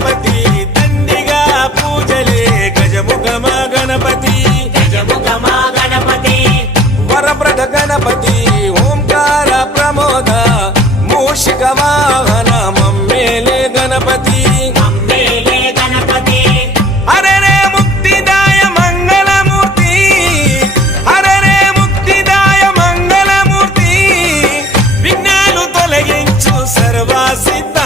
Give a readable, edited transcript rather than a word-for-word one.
గణపతి దండిగా పూజలే గజముఖమ గణపతి వరప్రద గణపతి ఓంకార ప్రమోద మూషిక వాహన మమ్మేలే గణపతి హరరే ముక్తిదాయ మంగళమూర్తి హరరే ముక్తిదాయ మంగళమూర్తి విఘ్నాలు తొలగించు సర్వసిద్ధ